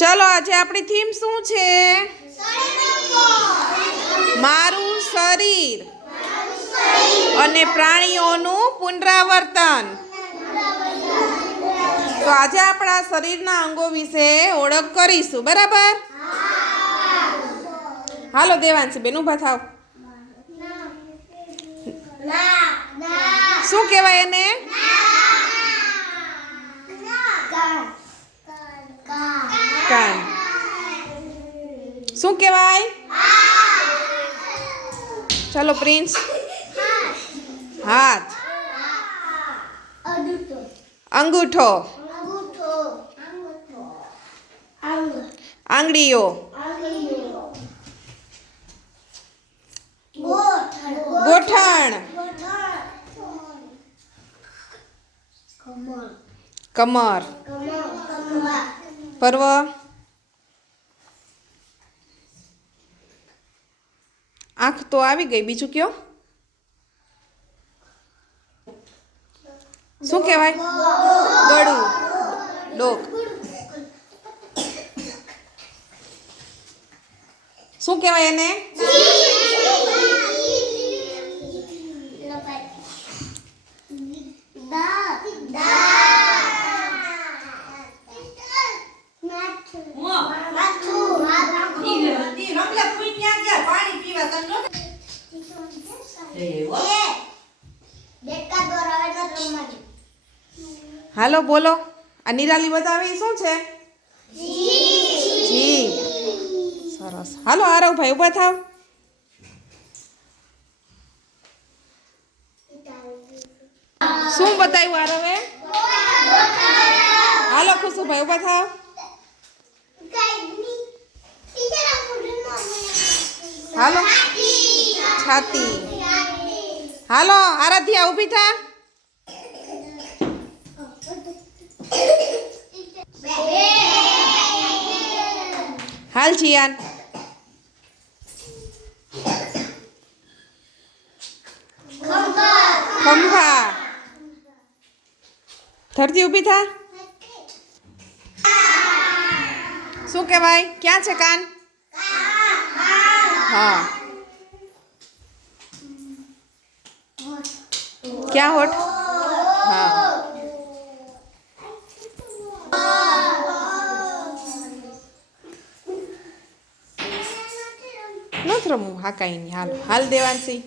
ચલો આજે આપણી થીમ શું છે? મારું શરીર અને પ્રાણીઓનું પુનરાવર્તન. તો આજે આપણા શરીરના અંગો વિશે ઓળખ કરીશું, બરાબર? હાલો દેવાંશી બેન ઊભા થાવ. શું કહેવાય એને? કાન. શું કહેવાય? ચાલો પ્રિન્સ. હાથ. અંગૂઠો. આંગળીઓ. ગોઠણ. કમર. પર્વ. આંખ તો આવી ગઈ, બીજું કયો? શું કહેવાય? ગળું. ડોક. શું કહેવાય એને? હાલો બોલો. આ નિરાલી બતાવે શું છે? જીભ. સરસ. હાલો આરવ ભાઈ ઊભા થાવ. શું બતાવ્યું આરવે? હાલો ખુશુભાઈ ઊભા થાવ. હાલો છાતી. હાલો આરાધ્યા ઊભી થા. હાલ જીયાન. ખંભા. ધરતી ઊભી થા. શું કહેવાય? ક્યાં છે કાન? હા. ક્યાં હોઠ? હા. નથી રમવું. હા કાંઈ નહીં. હાલ હાલ દેવાંશી.